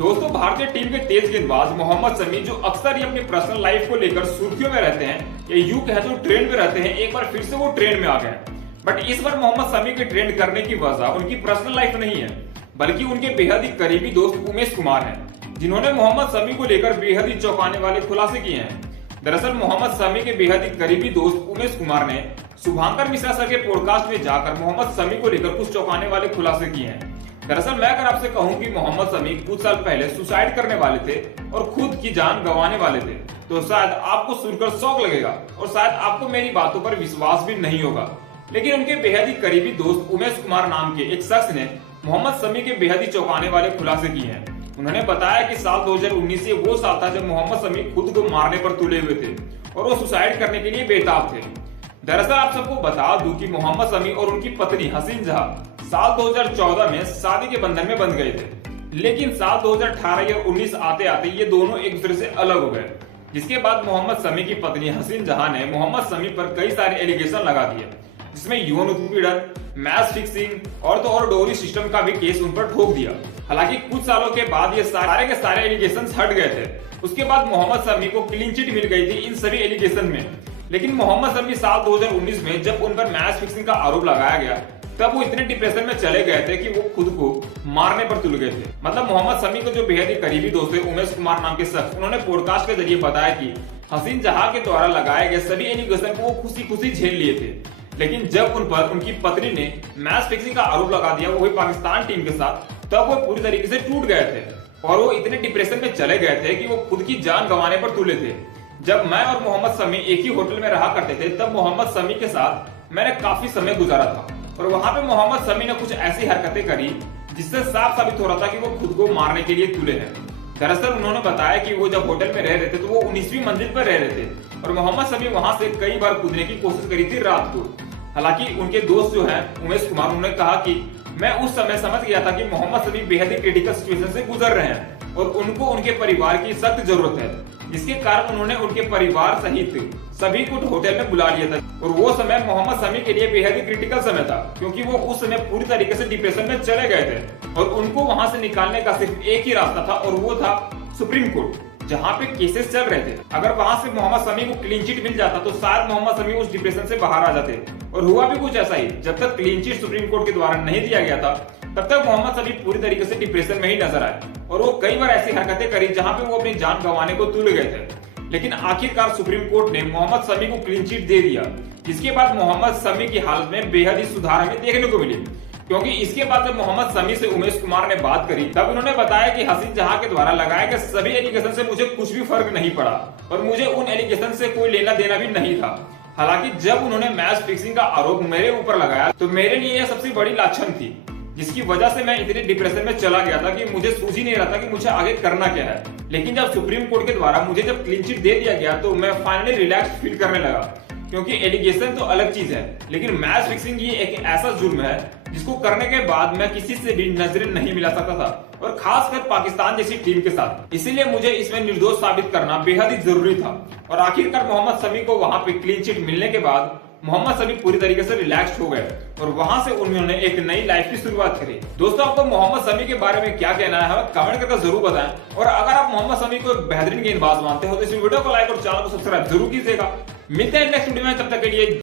दोस्तों, भारतीय टीम के तेज गेंदबाज मोहम्मद शमी जो अक्सर ही अपनी पर्सनल लाइफ को लेकर सुर्खियों में रहते हैं या यूं कहे तो ट्रेंड में रहते हैं, एक बार फिर से वो ट्रेंड में आ गए। बट इस बार मोहम्मद शमी के ट्रेंड करने की वजह उनकी पर्सनल लाइफ नहीं है, बल्कि उनके बेहद ही करीबी दोस्त उमेश कुमार हैं, जिन्होंने मोहम्मद शमी को लेकर बेहद ही चौंकाने वाले खुलासे किए हैं। दरअसल मोहम्मद शमी के बेहद ही करीबी दोस्त उमेश कुमार ने शुभांकर मिश्रा सर के पॉडकास्ट में जाकर मोहम्मद शमी को लेकर कुछ चौंकाने वाले खुलासे किए हैं। दरअसल मैं अगर आपसे कहूं कि मोहम्मद शमी कुछ साल पहले सुसाइड करने वाले थे और खुद की जान गंवाने वाले थे, तो शायद आपको सुनकर शौक लगेगा और शायद आपको मेरी बातों पर विश्वास भी नहीं होगा। लेकिन उनके बेहद ही करीबी दोस्त उमेश कुमार नाम के एक शख्स ने मोहम्मद शमी के बेहद ही चौंकाने वाले खुलासे किए हैं। उन्होंने बताया कि साल 2019 ये वो साल था जब मोहम्मद शमी खुद को मारने पर तुले हुए थे और वो सुसाइड करने के लिए बेताब थे। दरअसल आप सबको बता दूं कि मोहम्मद शमी और उनकी पत्नी हसीन जहां साल 2014 में शादी के बंधन में बंध गए थे, लेकिन साल 2018 या 19 आते आते ये दोनों एक दूसरे से अलग हो गए, जिसके बाद मोहम्मद शमी की पत्नी हसीन जहां ने मोहम्मद शमी पर कई सारे एलिगेशन लगा दिए, जिसमें यौन उत्पीड़न, मैच फिक्सिंग और तो और डोरी सिस्टम का भी केस उन पर ठोक दिया। हालांकि कुछ सालों के बाद ये सारे के सारे एलिगेशन हट गए थे। उसके बाद मोहम्मद शमी को क्लीन चिट मिल गई थी इन सभी एलिगेशन में। लेकिन मोहम्मद शमी साल 2019 में जब उन पर मैच फिक्सिंग का आरोप लगाया गया, तब वो इतने डिप्रेशन में चले गए थे कि वो खुद को मारने पर तुल गए थे। मतलब मोहम्मद शमी के जो बेहद ही करीबी दोस्त है उमेश कुमार नाम के शख्स, उन्होंने पॉडकास्ट के जरिए बताया कि हसीन जहां के द्वारा लगाए गए सभी एलिगेशन को वो खुशी खुशी झेल लिए थे, लेकिन जब उन पर उनकी पत्नी ने मैच फिक्सिंग का आरोप लगा दिया, वो पाकिस्तान टीम के साथ, तब वो पूरी तरीके से टूट गए थे और वो इतने डिप्रेशन में चले गए थे कि वो खुद की जान गंवाने पर तुले थे। जब मैं और मोहम्मद शमी एक ही होटल में रहा करते थे, तब मोहम्मद शमी के साथ मैंने काफी समय गुजारा था और वहां पे मोहम्मद शमी ने कुछ ऐसी हरकतें करी जिससे साफ साबित हो रहा था कि वो खुद को मारने के लिए तुले हैं। दरअसल उन्होंने बताया कि वो जब होटल में रह रहे थे तो वो 19वीं मंजिल पर रह रहे थे और मोहम्मद शमी वहां से कई बार कूदने की कोशिश करी थी रात को। हालांकि उनके दोस्त जो है उमेश कुमार, उन्होंने कहा कि मैं उस समय समझ गया था कि मोहम्मद शमी बेहद ही क्रिटिकल सिचुएशन से गुजर रहे हैं और उनको उनके परिवार की सख्त जरूरत है, जिसके कारण उन्होंने उनके परिवार सहित सभी को होटल में बुला लिया था। और वो समय मोहम्मद शमी के लिए बेहद ही क्रिटिकल समय था, क्योंकि वो उस समय पूरी तरीके से डिप्रेशन में चले गए थे और उनको वहां से निकालने का सिर्फ एक ही रास्ता था और वो था सुप्रीम कोर्ट, जहां पे केसेस चल रहे थे। अगर वहां से मोहम्मद शमी को क्लीन चिट मिल जाता तो शायद मोहम्मद शमी उस डिप्रेशन से बाहर आ जाते, और हुआ भी कुछ ऐसा ही। जब तक क्लीन चिट सुप्रीम कोर्ट के द्वारा नहीं दिया गया था, तब तक मोहम्मद शमी पूरी तरीके से डिप्रेशन में ही नजर आए और वो कई बार ऐसी हरकतें करी जहां पे वो अपनी जान गंवाने को तुल गए थे। लेकिन आखिरकार सुप्रीम कोर्ट ने मोहम्मद शमी को क्लीन चिट दे दिया, जिसके बाद मोहम्मद शमी की हालत में बेहद ही सुधार हमें देखने को मिली। क्योंकि इसके बाद जब मोहम्मद शमी से उमेश कुमार ने बात करी, तब उन्होंने बताया कि हसीन जहां के द्वारा लगाए गए सभी एलिगेशन से मुझे कुछ भी फर्क नहीं पड़ा और मुझे उन एलिगेशन से कोई लेना देना भी नहीं था। हालांकि जब उन्होंने मैच फिक्सिंग का आरोप मेरे ऊपर लगाया, तो मेरे लिए यह सबसे बड़ी लाछन थी, जिसकी वजह से मैं इतने डिप्रेशन में चला गया था कि मुझे सूझ ही नहीं रहा था कि मुझे आगे करना क्या है। लेकिन जब सुप्रीम कोर्ट के द्वारा मुझे जब क्लीन चिट दे दिया गया, तो मैं फाइनली रिलैक्स फील करने लगा, क्योंकि एलिगेशन तो अलग चीज है, लेकिन मैच फिक्सिंग ये एक ऐसा जुर्म है जिसको करने के बाद मैं किसी से भी नजरें नहीं मिला सकता था, और खासकर पाकिस्तान जैसी टीम के साथ। इसीलिए मुझे इसमें निर्दोष साबित करना बेहद ही जरूरी था। और आखिरकार मोहम्मद शमी को वहां पे क्लीन चिट मिलने के बाद मोहम्मद शमी पूरी तरीके से रिलैक्स हो गए और वहां से उन्होंने एक नई लाइफ की शुरुआत करी। दोस्तों, आपको मोहम्मद शमी के बारे में क्या कहना है कमेंट करके जरूर बताएं, और अगर आप मोहम्मद शमी को एक बेहतरीन गेंदबाज मानते हो तो इस वीडियो को लाइक और चैनल को सब्सक्राइब जरूर कीजिएगा। मिलते हैं नेक्स्ट वीडियो में, तब तक के लिए